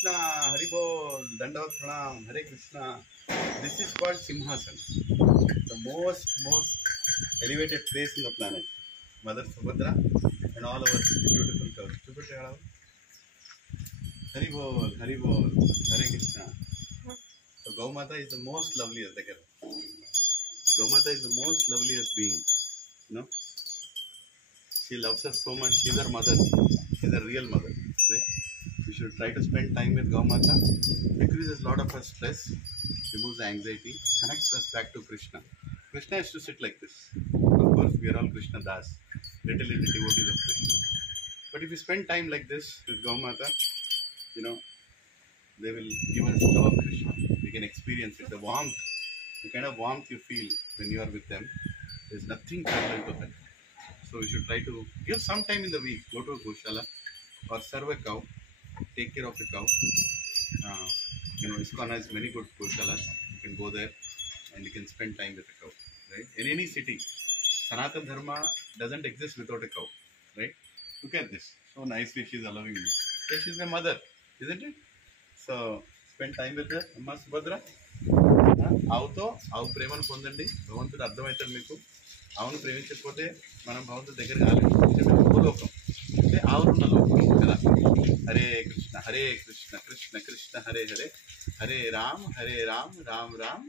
Krishna, Hari Bol, Dandavat Pranam, Hare Krishna. This is called Simhasana, the most elevated place in the planet. Mother Subhadra and all our beautiful cows. Hari Bol, Hare Krishna. So Gaumata is the most loveliest. Gaumata is the most loveliest being. You know, she loves us so much. She's our mother. She's a real mother. Right? We should try to spend time with Gaumata. Decreases a lot of our stress, removes anxiety, connects us back to Krishna. Krishna is to sit like this. Of course, we are all Krishna Das, little devotees of Krishna. But if you spend time like this with Gaumata, you know, they will give us love of Krishna. We can experience it. The warmth, the kind of warmth you feel when you are with them, there's nothing parallel to that. So we should try to give some time in the week. Go to a Goshala or serve a cow. Take care of the cow. ISKCON has many good Goshalas. You can go there and you can spend time with the cow. Right? In any city, Sanatana Dharma doesn't exist without a cow. Right? Look at this. So nicely she's allowing me. So she's my mother, isn't it? So spend time with her. Amma Subhadra. ఆవుతో ఆవు ప్రేమను పొందండి. భగవంతుడు అర్థమవుతాడు మీకు. ఆవును ప్రేమించకపోతే మనం భగవంతుడి దగ్గర కాలేదు. భూలోకం అంటే ఆవులున్న లోకం కదా. హరే కృష్ణ కృష్ణ కృష్ణ హరే హరే, హరే రామ్ రామ్ రామ్